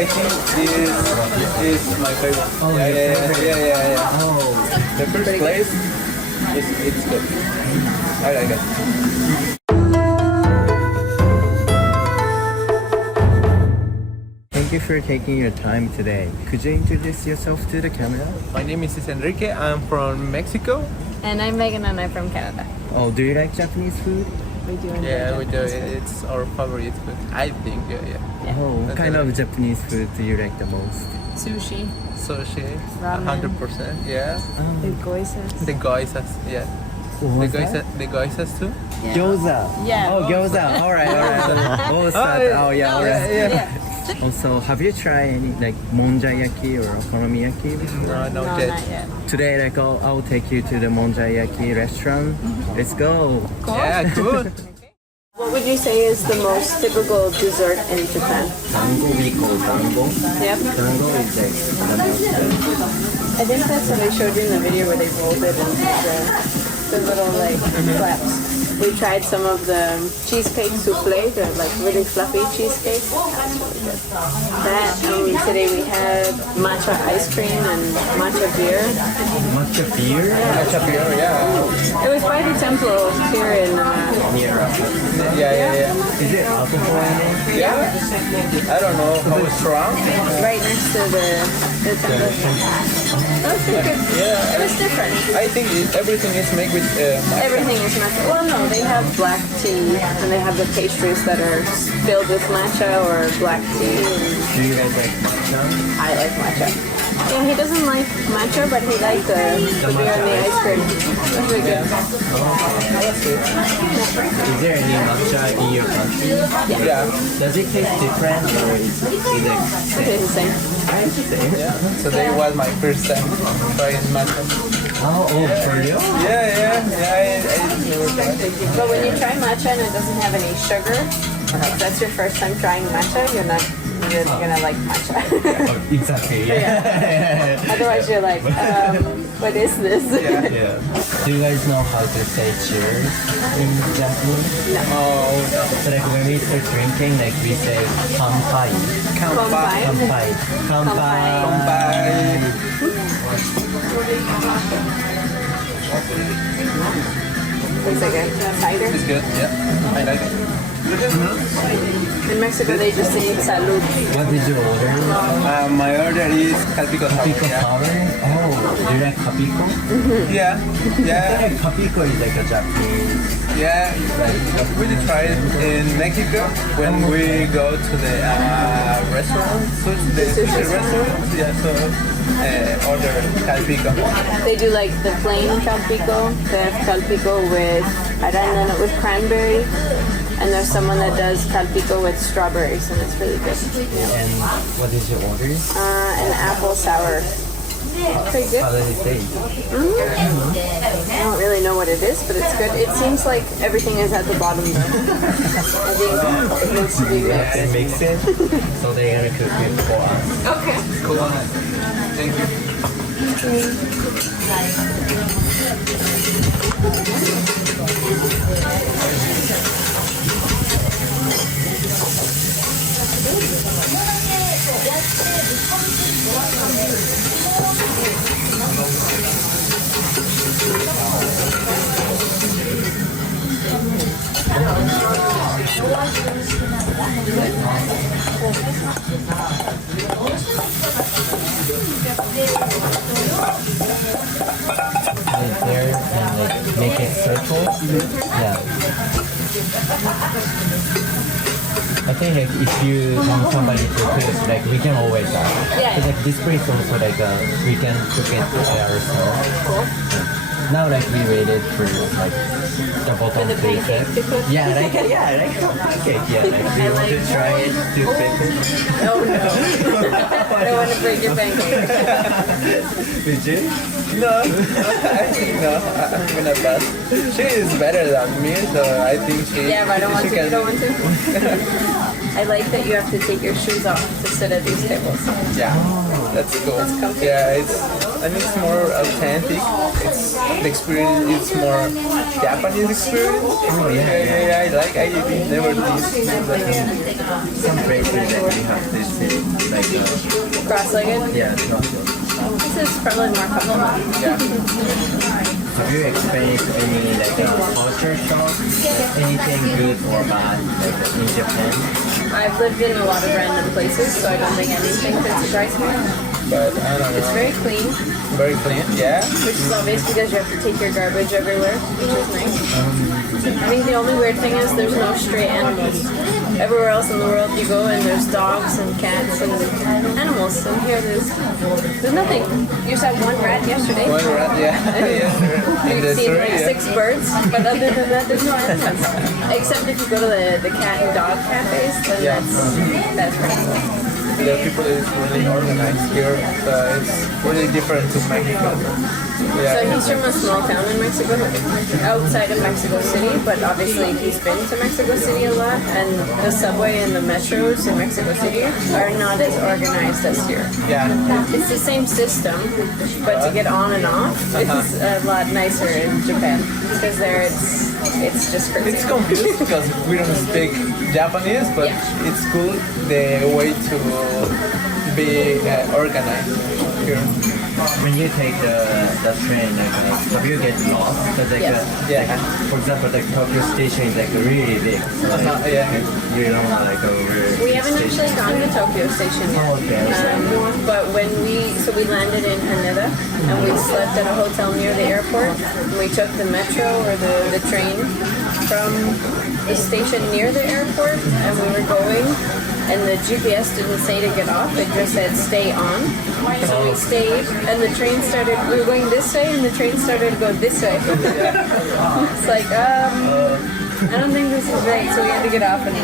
I think this is my favorite. Oh, yeah, your yeah, favorite. yeah, yeah, yeah, yeah. Oh, The first place, it's good. I like it. thank you for taking your time today. Could you introduce yourself to the camera? My name is Enrique. I'm from Mexico. And I'm Megan and I'm from Canada. Oh, do you like Japanese food? We do enjoy Yeah, we do. Japanese food. It's our favorite food. I think, yeah. Oh, what kind of Japanese food do you like the most? Sushi, Sushi, Ramen. 100%, yeah. the goisas. The goisas, yeah. What The was that? goisas too? Yeah. Gyoza. Yeah. Oh, gyoza. All right, all right. What was that? Oh, yeah, all right. Yeah. Also, have you tried any like monjayaki or okonomiyaki before? No, No, not not yet. yet. Today, like, I'll take you to the monjayaki restaurant. Let's go. Cool. Yeah, cool. What would you say is the most typical dessert in Japan? Dango, we call dango. Yep. Dango is like the most. I think that's what I showed you in the video where they rolled it into the little like flaps. We tried some of the cheesecake souffle. They're like really fluffy cheesecake. That's really good. That today we had matcha ice cream and matcha beer. Matcha beer? Matcha beer, yeah. It was by the temple here in. Yeah. Is it alcohol in it? Yeah? I don't know how strong. Right next to the temple. That was pretty good. Yeah. It was different. I think everything is made with matcha. Everything is matcha. Well, no, they have black tea and they have the pastries that are filled with matcha or black tea. And Do you guys like matcha? I like matcha. Yeah, he doesn't like matcha, but he liked the beer and the ice cream. That's really good. Is there any matcha in your country? Yeah. Does it taste different or is it It's the same. it's the same? Yeah. Today was my first time trying matcha. Oh, for real? Yeah. I But when you try matcha and it doesn't have any sugar, if that's your first time trying matcha, you're not really gonna like matcha. Oh, exactly, yeah. Otherwise, you're like, what is this? Yeah. Do you guys know how to say cheers in Japanese? Oh, no. So like when we start drinking, like we say kanpai. Kanpai. Kanpai. Kanpai. Bye. It's like a cider. It's good. Yeah. I like it. In Mexico, they just say salud. What did you order? My order is Calpico sour. Kapiko Yeah. sour? Oh, do you like kapiko? Yeah. I Yeah. think kapiko is like a Japanese. Yeah. We tried in Mexico when we go to the restaurant, the sushi restaurant. Yeah. So order Calpico. They do like the plain calpico. They have calpico with arándano with cranberry. And there's someone that does calpico with strawberries, and it's really good. And what is your order? An apple sour. Pretty good. How does it taste? I don't really know what it is, but it's good. It seems like everything is at the bottom though. I think it needs to be mixed. And mix it. So they're gonna cook it for us. Okay. Cool. Thank you. Right there and like make it circles. Yeah. I think like if you want somebody to cook, like we can always ask. Yeah. Because like this place also like we can cook it ourselves. Cool. Now like we waited for like the bottom the to pancake cook. to cook? Yeah, like pancake. Yeah, like do you want to try it to bake it? Oh no. I don't want to break your pancake. Did you? No, I think no. I'm gonna pass. She is better than me, so I think she. Yeah, but I don't want she to. can You don't want to? I like that you have to take your shoes off to sit at these tables. Yeah, that's cool. That's comfy. Yeah, it's and it's more authentic. It's the experience. It's more Japanese experience. Oh, yeah. I never did. Some places that we have this like Cross-legged. yeah, not This is probably more comfortable. Yeah. Have you experienced any like culture shock? Anything good or bad like in Japan? I've lived in a lot of random places, so I don't think anything could surprise me. But I don't know. It's very clean, Very clean. Yeah. which is obvious because you have to take your garbage everywhere, which is nice. I think the only weird thing is there's no stray animals. Everywhere else in the world you go and there's dogs and cats and animals. And here there's nothing. You saw one rat yesterday. One rat. Yeah. Yeah. In the You've seen story, like yeah. 6 birds, but other than that, there's no animals. Except if you go to the cat and dog cafes, then Yeah. that's pretty cool. The people is really organized here, so it's really different to Mexico. So Yeah. he's from a small town in Mexico, outside of Mexico City, but obviously he's been to Mexico City a lot, and the subway and the metros in Mexico City are not as organized as here. Yeah. It's the same system, but to get on and off, it's a lot nicer in Japan, because there it's just crazy. It's confused because we don't speak Japanese, but Yeah. it's cool the way to be organized here. When you take the train, like, have you get lost? Because like, Yes. Yeah. for example, like Tokyo Station is like really big. So, like, Yeah. you don't want like a really We big haven't station. actually gone to Tokyo Station yet. Oh, okay. But when we landed in Haneda and we slept at a hotel near the airport, and we took the metro or the train from the station near the airport, and we were going, and the GPS didn't say to get off, it just said stay on. So we stayed, and the train started, we were going this way, and the train started to go this way. It's like, I don't think this is right, so we had to get off and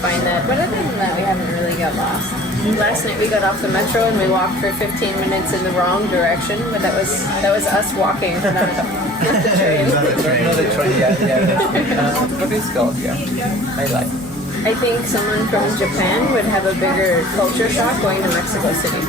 find that. But other than that, we haven't really got lost. Last night we got off the metro and we walked for 15 minutes in the wrong direction, but that was us walking, not the train. Not a train. Not the train. Yeah. But it's called. Yeah. I like. I think someone from Japan would have a bigger culture shock going to Mexico City.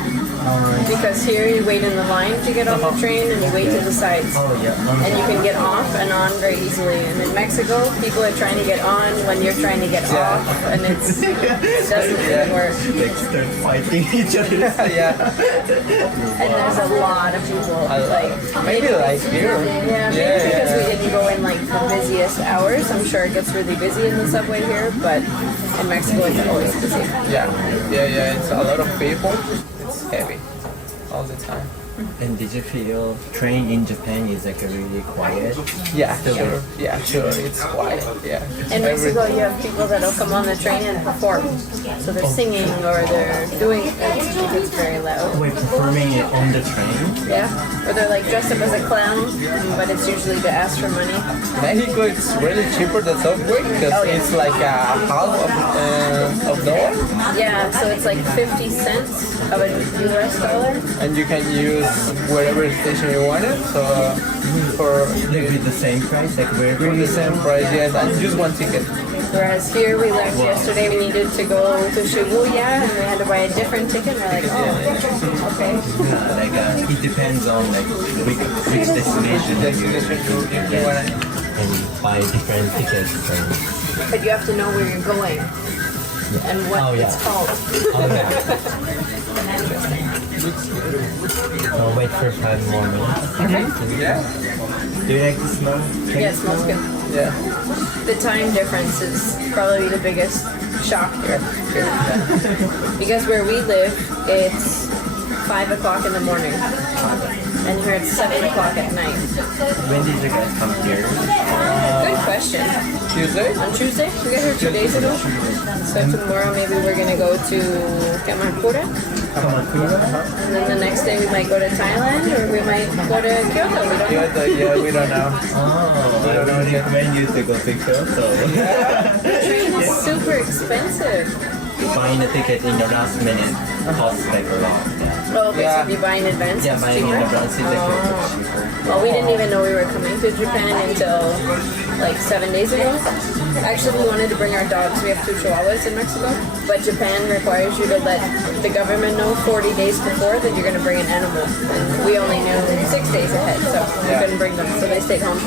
Because here you wait in the line to get on the train and you wait to the sides. Oh yeah. And you can get off and on very easily. And in Mexico, people are trying to get on when you're trying to get off, and it doesn't really work. Like start fighting each other. Yeah. And there's a lot of people. Like Maybe like here. Yeah, maybe because we didn't go in like the busiest hours. I'm sure it gets really busy in the subway here, but in Mexico it's always busy. Yeah. It's a lot of people. It's heavy all the time. And did you feel train in Japan is like really quiet? Yeah, sure. Yeah, sure. It's quiet. Yeah. In Mexico, you have people that'll come on the train and perform. So they're singing or they're doing it's very loud. Wait, performing it on the train? Yeah. Or they're like dressed up as a clown, but it's usually to ask for money. Mexico, it's really cheaper than subway because it's like a half of dollar, Yeah, so it's like 50 cents of a US dollar. and you can use wherever station you want it. So for Like with the same price, like where with the same price, yes, and just one ticket. Whereas here we learned yesterday we needed to go to Shibuya and we had to buy a different ticket. We're like, oh, okay. like it depends on like which destination that you Destination you want it. and buy different tickets. But you have to know where you're going and what Oh, yeah. it's called. I'll wait for 5 more minutes. Yeah, Do you like the smell? Yeah, it smells good. yeah. The time difference is probably the biggest shock here. Because where we live, it's 5 o'clock in the morning. And here it's 7 o'clock at night. When did you guys come here? Good question. Tuesday. On Tuesday? We got here 2 days ago. So tomorrow maybe we're going to go to Kamakura. Kamakura? And then the next day we might go to Thailand or we might go to Kyoto. We don't know. Yeah, we don't know. Oh, I don't recommend you to go to Kyoto. The train is super expensive. Buying a ticket in the last minute costs like a lot. Yeah, Oh, okay, so Yeah. if you buy in advance, yeah it's buying cheaper. in advance is like cheaper. Well, we didn't even know we were coming to Japan until like 7 days ago. Actually, we wanted to bring our dogs. We have 2 Chihuahuas in Mexico, but Japan requires you to let the government know 40 days before that you're going to bring an animal. And we only knew 6 days ahead, so we couldn't bring them, so they stayed home.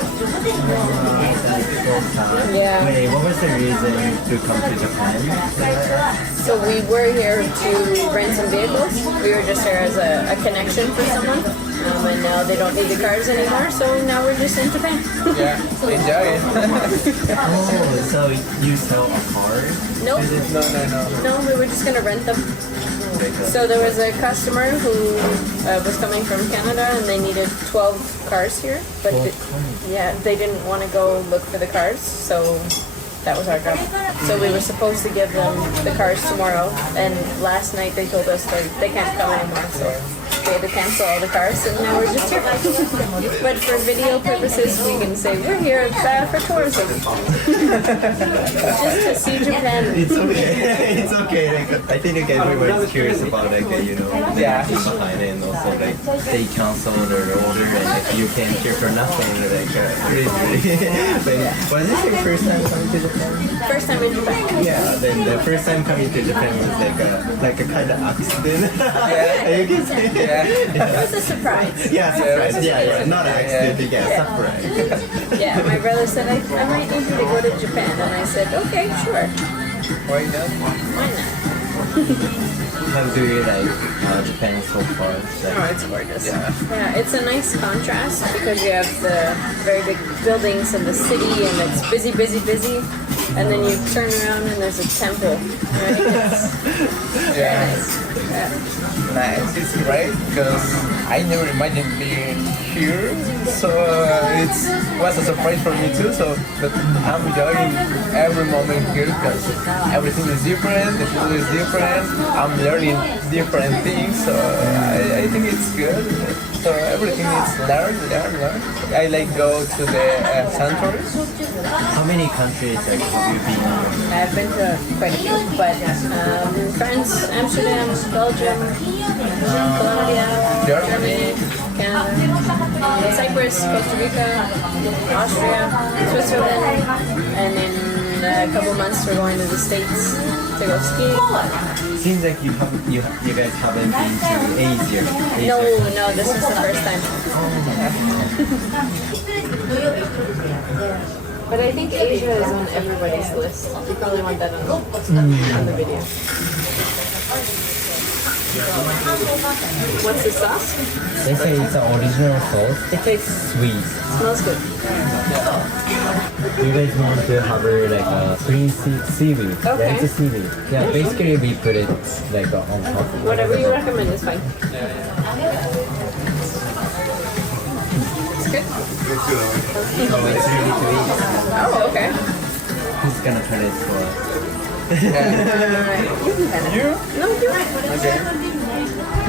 Yeah. Wait, what was the reason to come to Japan? So we were here to rent some vehicles. We were just here as a connection for someone. And now they don't need the cars anymore, so now we're just in Japan. Yeah, enjoy it. Oh, so you sell a car? Nope. No, we were just gonna rent them. So there was a customer who was coming from Canada and they needed 12 cars here, but they didn't want to go look for the cars, so that was our job. So we were supposed to give them the cars tomorrow, and last night they told us that they can't come anymore, so we had to cancel all the cars, and now we're just here. But for video purposes, we can say we're here for tourism. Just to see Japan. It's okay. It's okay. Like, I think like everyone's curious about the history behind it, and also like they canceled their order and like you came here for nothing. Like was this your first time coming to Japan? First time in Japan. Yeah. Then the first time coming to Japan was like a kind of accident. You can say. It was a surprise. Yeah, surprise. Yeah, not an accident. Yeah, surprise. Yeah, my brother said I might need you to go to Japan, and I said okay, sure. Why not? Why not? How do you like Japan so far? Oh, it's gorgeous. Yeah. It's a nice contrast because you have the very big buildings in the city and it's busy, busy, busy. And then you turn around and there's a temple. Right? It's very nice. Yeah. Nice, it's great because I never imagined being here, so it was a surprise for me too. So, but I'm enjoying every moment here because everything is different, the food is different. I'm learning different things, so I think it's good. So everything is learn. I like go to the sanctuaries. How many countries have you been in? I've been to quite a few, but France, Amsterdam, Belgium, Colombia, Germany, Canada, Cyprus, Costa Rica, Austria, Switzerland, and in a couple months we're going to the States to go skiing. Seems like you guys haven't been to Asia. No, this is the first time. But I think Asia is on everybody's list. You probably want that on the video. What's the sauce? They say it's an original sauce. It tastes sweet. Smells good. Do you guys want to have like a green seaweed? Okay. Yeah, it's a seaweed. Yeah, basically we put it like on top. Whatever you recommend is fine. It's good. Oh, it's ready to eat. Oh, okay. Who's gonna cut it for us? You can cut it. You? No, you. Okay.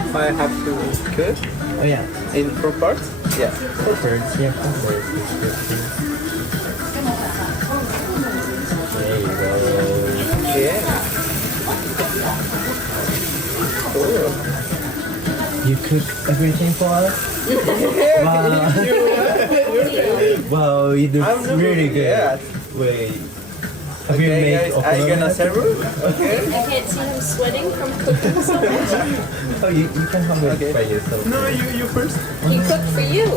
I have to cook Oh yeah. in four parts. Yeah. For birds, yeah, for birds. There you go. Yeah. Cool. You cook everything for us? Wow. Wow, it looks really good. Yeah. Wait. Have you Okay, made guys, I'm gonna okonomiyaki? serve you. Okay. I can't see him sweating from cooking so much. Oh, you can have it Okay. by yourself. No, you first. He cooked for you.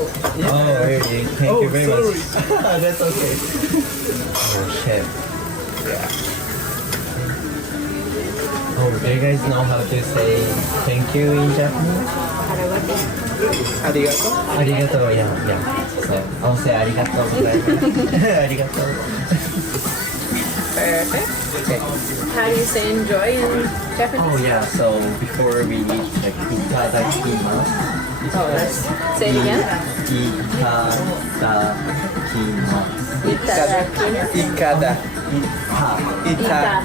Oh, really? Thank you very sorry. much. That's okay. Oh, chef. Yeah. Oh, do you guys know how to say thank you in Japanese? Arigato. Arigato, yeah. So, I'll say arigato. Arigato. Perfect. Okay. How do you say enjoy in Japanese? Oh, yeah. So, before we eat, like, itadakimasu. Oh, let's say it again. Itadakimasu. Itadakimasu. Ikada. Ita.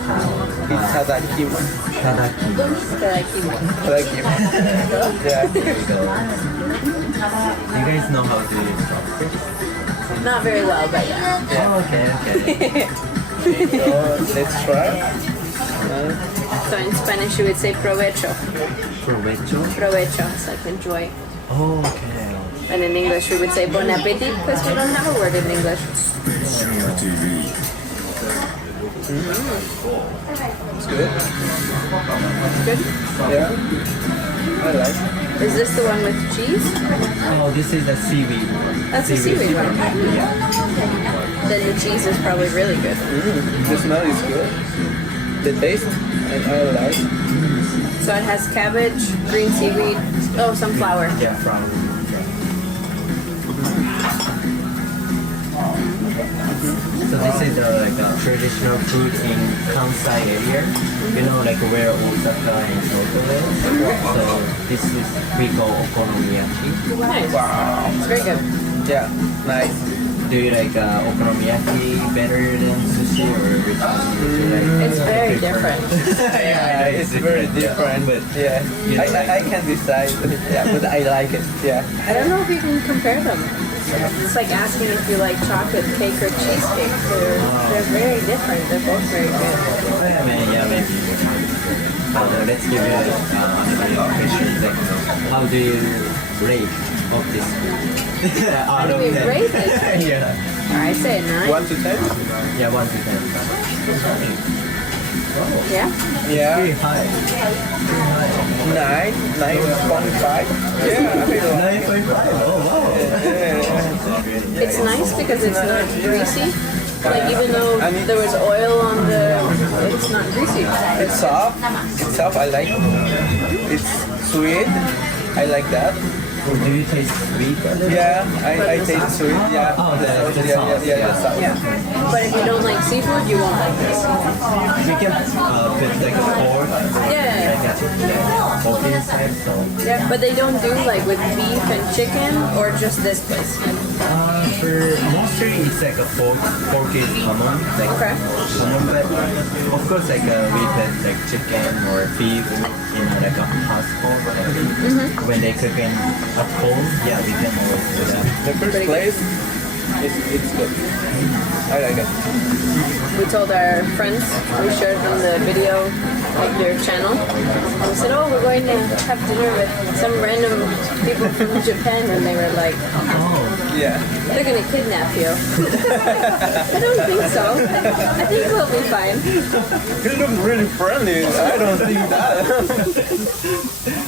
Itadakimasu. Itadakimasu. Itadakimasu. Yeah. There you go. You guys know how to use Not very well, but yeah. Oh, okay. So let's try. So in Spanish you would say provecho. Provecho? Provecho. It's like enjoy. Oh, okay. And in English we would say bon appetit because we don't have a word in English. It's good. It's good. Yeah, I like it. Is this the one with cheese? Oh, this is the seaweed. That's the seaweed one. Yeah. Then the cheese is probably really good. The smell is good. The taste, I like. So it has cabbage, green seaweed, oh, sunflower. Yeah, from. So this is like a traditional food in Kansai area. You know, like where Osaka and Kyoto is. So this is we call Okonomiyaki. Nice. Wow. It's very good. Yeah, nice. Do you like Okonomiyaki better than sushi or which one do you like? It's very different. Yeah, it's very different. But Yeah, you know, I can decide. Yeah, but I like it. Yeah. I don't know if you can compare them. It's like asking if you like chocolate cake or cheesecake. They're very different. They're both very good. yeah, maybe. Let's give you another question. Like, how do you rate of this food? Out of do you 10? rate it? Yeah. I say 9. 1 to 10? Yeah, 1 to 10. Yeah? Yeah. Pretty high. 9, 9.5. Yeah, I feel like 9.5. Oh, wow. It's nice because it's not greasy. Like even though I mean- there was oil on the, it's not greasy. it's soft. It's soft. I like it. It's sweet. I like that. Do you taste sweet? Yeah, I taste sweet. Yeah. Oh, the sauce. Yeah, sauce. Yeah. But if you don't like seafood, you won't like this. We can put like a pork. Yeah. Like a pork inside, so. Yeah. But they don't do like with beef and chicken or just this place. For mostly it's like a pork is common, like Okay. common, but of course like we put like chicken or beef in like a hot pot. When they cook in at home, yeah, we can always do that. The first place, it's good. I like it. We told our friends, we shared on the video, like their channel, and we said, oh, we're going to have dinner with some random people from Japan, and they were like, Yeah. they're going to kidnap you. I don't think so. I think we'll be fine. You look really friendly. I don't think that.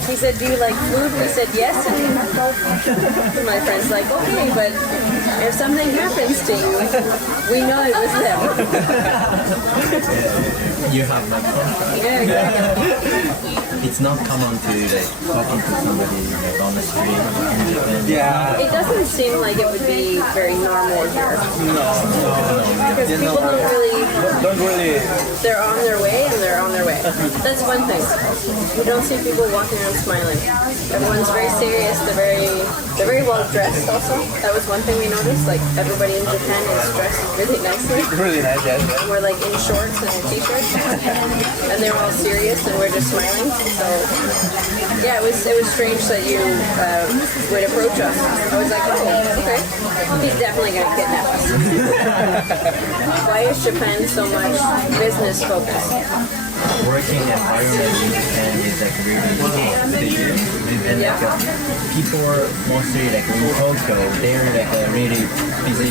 He said, do you like food? We said yes, and my friend's like, okay, but if something happens to you, we know it was them. You have my contact. Yeah, exactly. It's not common to like talking to somebody like on the street in Japan. Yeah. It doesn't seem like it would be very normal here. No. Because people Don't really. they're on their way and they're on their way. That's one thing. You don't see people walking around smiling. Everyone's very serious. They're very well dressed also. That was one thing we noticed. Like everybody in Japan is dressed really nicely. Really nice, yes. We're like in shorts and t-shirts, and they're all serious and we're just smiling. So yeah, it was strange that you would approach us. I was like, oh, okay, he's definitely gonna kidnap us. Why is Japan so much business focused? Working environment in Japan is like really big, and like people are mostly like in Tokyo, they're like really busy.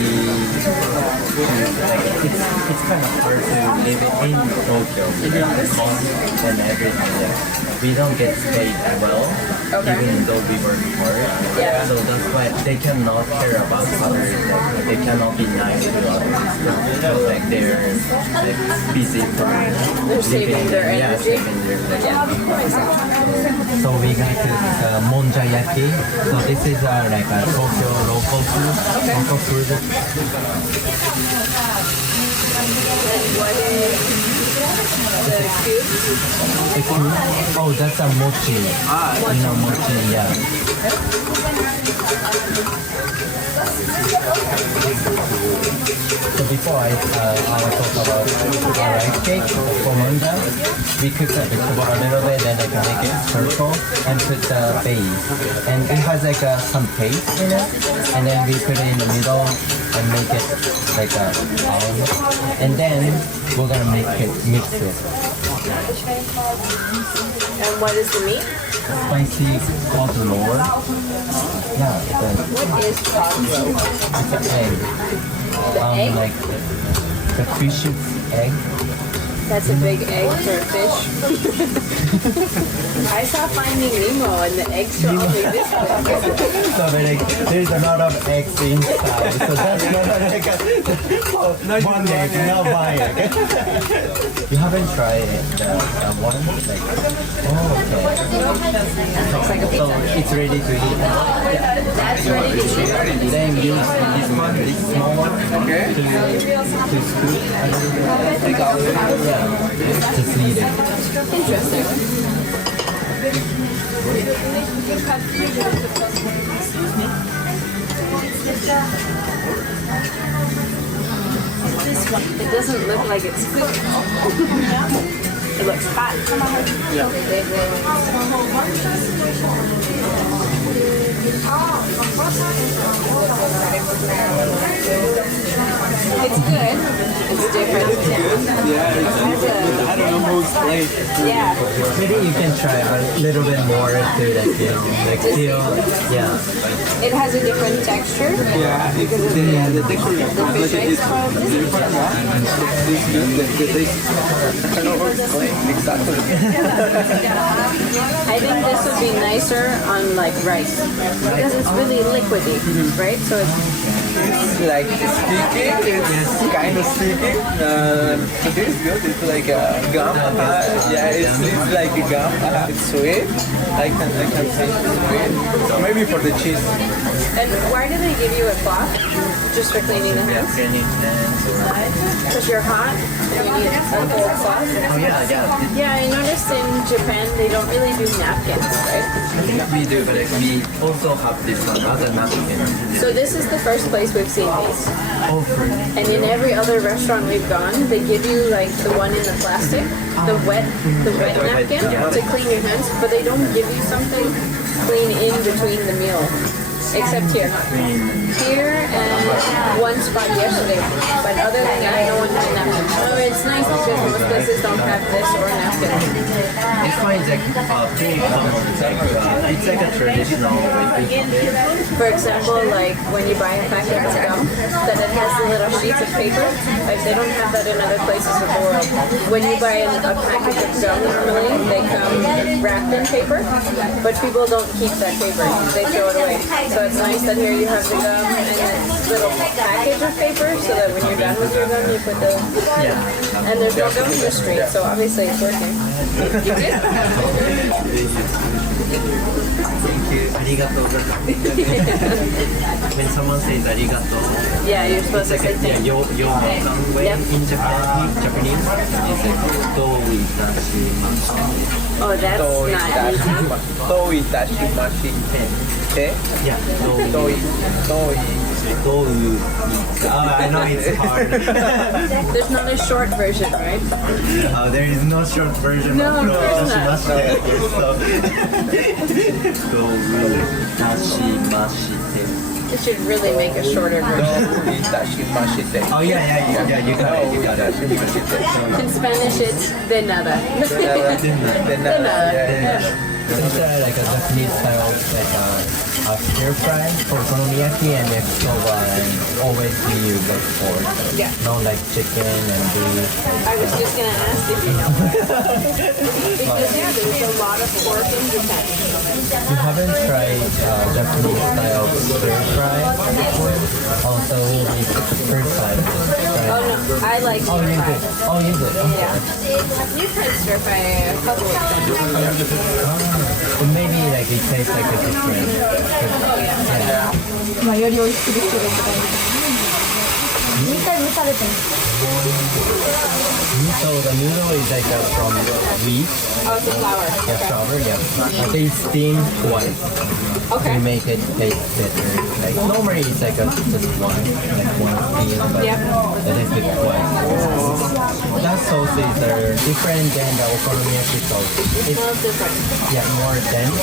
Like it's kind of hard to live in Tokyo because the cost and everything. Like, we don't get paid well, even though we work hard. Yeah. So that's why they cannot care about others. Like, they cannot be nice to others. So like they're like busy for They're saving their energy. saving their Yeah, that makes sense. So we got this monjayaki. So this is like a Tokyo local food. Local food. And what is the cube? Oh, that's a mochi. You know mochi, yeah. So before I talk about rice cake for monja, we cook the vegetable a little bit, then I can make it circle and put the base. And it has like some paste in it, and then we put it in the middle and make it like a ball. And then we're gonna mix it. And what is the meat? Spicy cod roll. Yeah, What is cod roll? it's an egg. The egg? Like the fish egg. That's a big egg for a fish. I saw Finding Nemo and the eggs were only this big. So like, there's a lot of eggs inside. So that's not like a one egg, not one egg. You haven't tried the one? Like, oh, okay. Looks like a So pizza. it's ready to eat now? That's ready to eat. Then use this one, this small one, Okay. to scoop. Yeah, just eat it. Interesting. It doesn't look like it's cooked. It looks hot. It's good. It's different. Yeah, I don't know how to explain. Yeah. Maybe you can try a little bit more to like feel, yeah. It has a different texture. Yeah, the texture is The fish eggs probably. it's good. The taste, I don't know how to explain exactly. I think this would be nicer on like rice because it's really liquidy, right? So It's like sticky. It's kind of sticky. So this is good. It's like a gum. Yeah, it's like a gum. It's sweet. I can say it's sweet. So maybe for the cheese. and why do they give you a cloth? Just for cleaning the hands? Because you're hot and you need a whole cloth. Oh yeah, yeah. Yeah, I noticed in Japan they don't really do napkins, right? We do, but like, we also have this one, other napkin. So this is the first place we've seen these. Oh, fruit. And in every other restaurant we've gone, they give you like the one in the plastic, the wet napkin to clean your hands, but they don't give you something clean in between the meal. Except here. Here and one spot yesterday. But other than that, no one has napkins. Oh, it's nice because most places don't have this or napkin. This one is like pretty common. It's like a traditional way. For example, like when you buy a packet of gum, that it has the little sheets of paper. Like they don't have that in other places of the world. When you buy a package of gum, normally they come wrapped in paper, but people don't keep that paper. They throw it away. So it's nice that here you have the gum and this little package of paper, so that when you're done with your gum, you put the and there's no gum in the street. So obviously it's working. You did? Thank you. Arigatou gozaimasu. When someone says arigatou, Yeah, you're supposed to it's say like thank you. your way Yep. in Japanese, it's like do itashimasu. Oh, that's not easy. Do itashimashite. Yeah, do Do I know it's hard. There's not a short version, right? There is no short version No, of do there's not. itashimashite. So, do itashimashite. They should really make a shorter version. Do itashimashite. Oh yeah, you got it. In Spanish, it's de nada. De nada. Yeah. Let's try like a Japanese style, like a stir fry for Okonomiyaki and Yakisoba, and always we use like pork. Yeah. Not like chicken and beef. I was just gonna ask if you know. Because yeah, there's a lot of pork in Japan. You haven't tried Japanese style stir fry before? Also, it's first time. Oh no, I like Oh, stir you fry. did. Oh, you did. Okay. Yeah. We've had stir fry a couple of times. But maybe like it tastes like a different. Yeah. まあより美味しくできてるって感じです。2回蒸されてる。 So the noodle is like from wheat. Oh, it's a flour. Yeah, flour, yeah. They steam twice to Okay. make it taste better. Like normally it's like just one steam, but Yep. it is like twice. That sauce is different than the okonomiyaki sauce. It It's smells different. yeah more dense.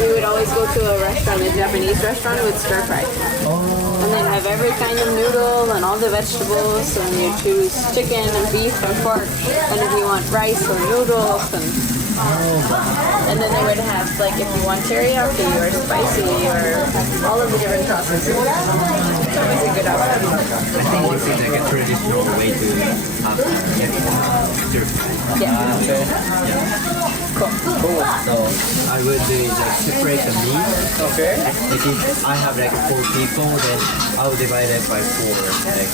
We would always go to a restaurant, a Japanese restaurant with stir fry. And they'd have every kind of noodle and all the vegetables, and you choose chicken and beef and pork. And if you want rice or noodles, and then they would have, like, if you want teriyaki or spicy or all of the different sauces. So it was a good option. I think this is like a traditional way to have stir fry. Yeah. Cool. So I would do like separate the meat. Okay. Like if I have like 4 people, then I'll divide it by 4, like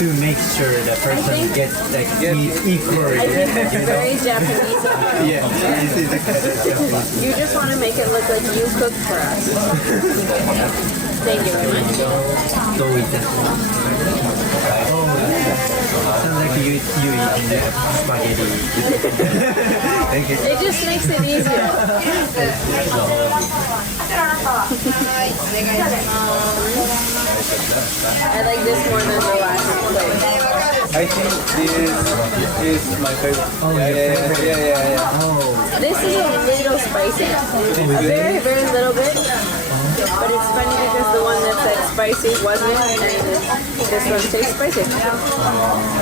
to make sure the person gets like meat equally. It's very Japanese. Yeah, this is the kind of Japanese. You just want to make it look like you cooked for us. Thank you very much. So we just sounds like you eating like spaghetti. Thank you. It just makes it easier. I like this more than the last plate. I think this is my favorite. Oh, yeah, your yeah, favorite. yeah, yeah, yeah. Oh, This is a little spicy. A very, very little bit. But it's funny because the one that said spicy wasn't, and this one tastes spicy.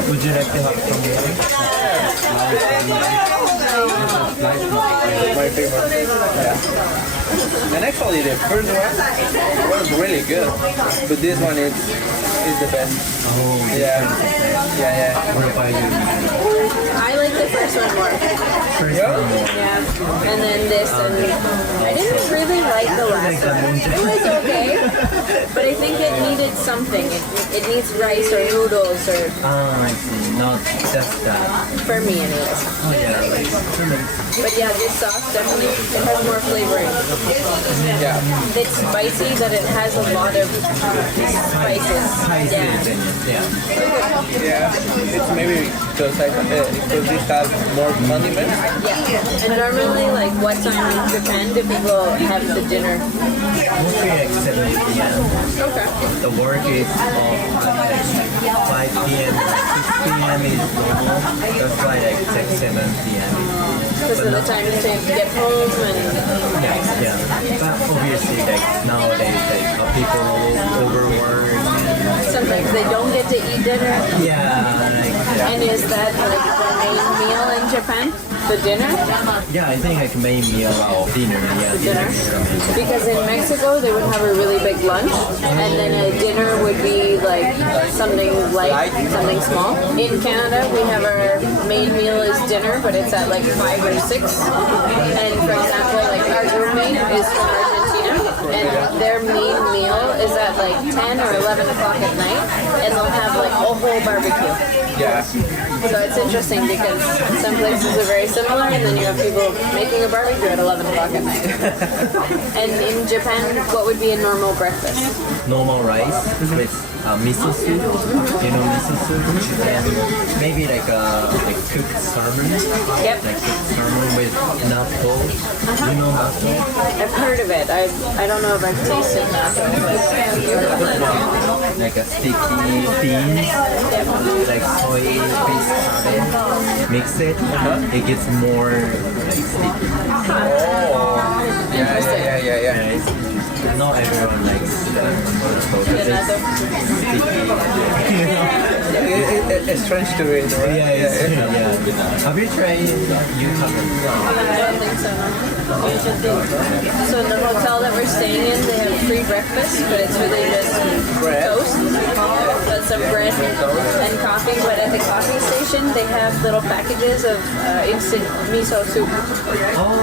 would you like to have some My favorite. Yeah. And actually, the first one was really good, but this one is the best. Oh, Yeah, yeah, yeah. what about you? I like the first one more. First Yeah. one more. Yeah. And then this, and I didn't really like the last one. It was okay, but I think it needed something. It needs rice or noodles or, I see. Not just that. for me anyways. Oh yeah. But yeah, this sauce definitely, it has more flavoring. Yeah. It's spicy, that it has a lot of spices. Spices Yeah. in it. Yeah. Yeah, it's maybe because this has more condiments. Yeah. And normally, like, what's on Japan, do people have the dinner? Mostly like 7 p.m. Okay. The work is like 5 p.m. 6 p.m. is normal. That's why like it's like 7 p.m. Because of the time to get home and Yeah. But obviously like nowadays like people overwork. sometimes they don't get to eat dinner. Yeah. Like, And is that like the main meal in Japan? The dinner? yeah, I think like main meal or dinner. Yeah. Dinner? Because in Mexico they would have a really big lunch, and then a dinner would be like something light, something small. In Canada we have our main meal is dinner, but it's at like 5 or 6. And for example, like our roommate is from Argentina, and their main meal is at like 10 or 11 o'clock at night, and they'll have like a whole barbecue. Yeah. So it's interesting because some places are very similar, and then you have people making a barbecue at 11 o'clock at night. And in Japan, what would be a normal breakfast? normal rice with miso soup. You know miso soup? And maybe like cooked salmon. Yep. Like cooked salmon with natto. You know natto? I've heard of it. I don't know if I've tasted that. Like a sticky beans, like soy-based curry. Mix it. It gets more like sticky. Oh. Yeah. It's, not everyone likes natto because natto. It's strange to it, right? Yeah. Have you tried? You haven't. I don't think so, no. So in the hotel that we're staying in, they have free breakfast, but it's really just toast, but some bread and coffee. But at the coffee station, they have little packages of instant miso soup. Oh,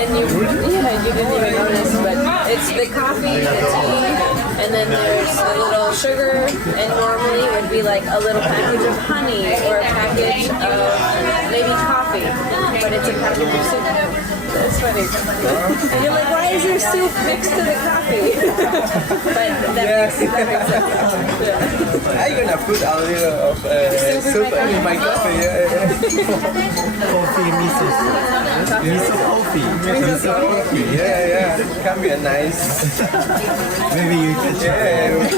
And you didn't even notice, but it's the coffee, the tea, and then there's a little sugar, and normally it would be like a little package of honey or a package of maybe coffee, but it's a package of soup. So It's funny. And you're like, why is your soup next to the coffee? But that makes sense. Yeah. I'm gonna put a little of soup in my coffee. Coffee miso soup. Miso coffee. Miso coffee. Yeah. Can be a nice. Maybe you can try it.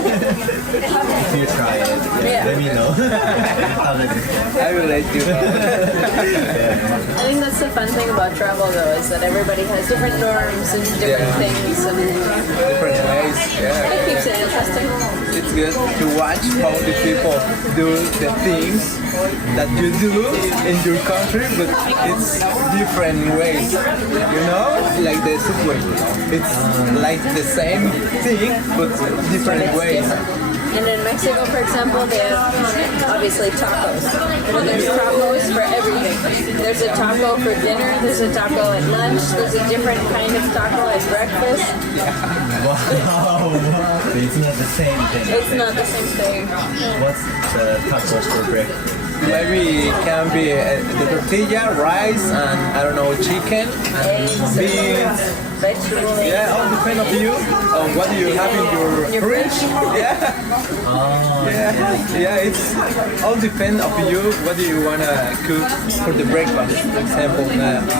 If you try it, let me know. How does it go? I will let you know. I think that's the fun thing about travel, though, is that everybody has different norms and different things, and Different ways. Yeah. it keeps it interesting. It's good to watch how the people do the things that you do in your country, but it's different ways. You know, like the subway. It's like the same thing, but different ways. And in Mexico, for example, they have obviously tacos. Well, there's tacos for everything. There's a taco for dinner, there's a taco at lunch, there's a different kind of taco at breakfast. Wow. It's not the same thing. It's not the same thing. What's the tacos for breakfast? Maybe it can be the tortilla, rice, and I don't know, chicken, Eggs, beans. vegetables. Yeah, all depend of you on what do you have in your fridge. Yeah. Oh, Yeah, it's all depend of you. What do you wanna cook for the breakfast? For example,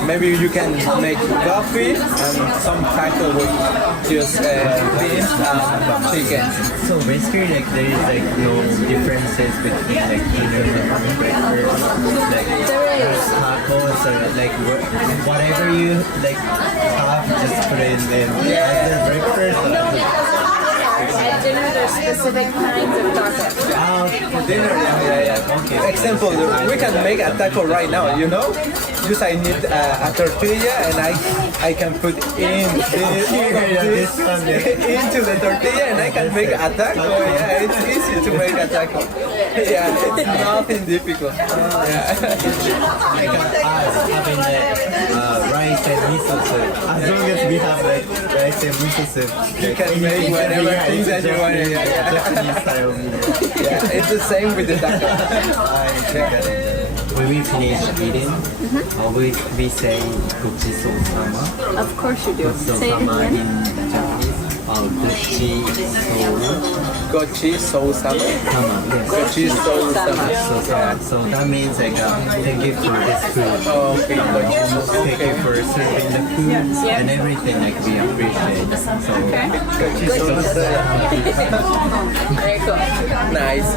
maybe you can make coffee and some taco with just beans and chicken. so basically, like there is like no differences between like dinner and breakfast. Like There is. there's tacos or like whatever you like have, just put it in there. As the breakfast. At dinner, there's specific kinds of tacos. For dinner, yeah. Okay. Example, we can make a taco right now. You know, just I need a tortilla and I can put this into the tortilla and I can make a taco. Yeah, it's easy to make a taco. Yeah, it's nothing difficult. Yeah. Like us having the rice and miso soup. As long as we have like rice and miso soup, You can make whatever things that you want. Yeah. Japanese style meal. Yeah, it's the same with the taco. When we finish eating, we say gochi-so-sama. Of course you do. Say it Gochi-so-sama again. in Japanese. Gochi-so-sama. Gochi so sama. Yes. Gochi so sama. So that means like thank you for this food. Okay, gochi. Thank you for serving the food Yep. and everything. Like we appreciate. So Okay. Good. Very cool. Nice.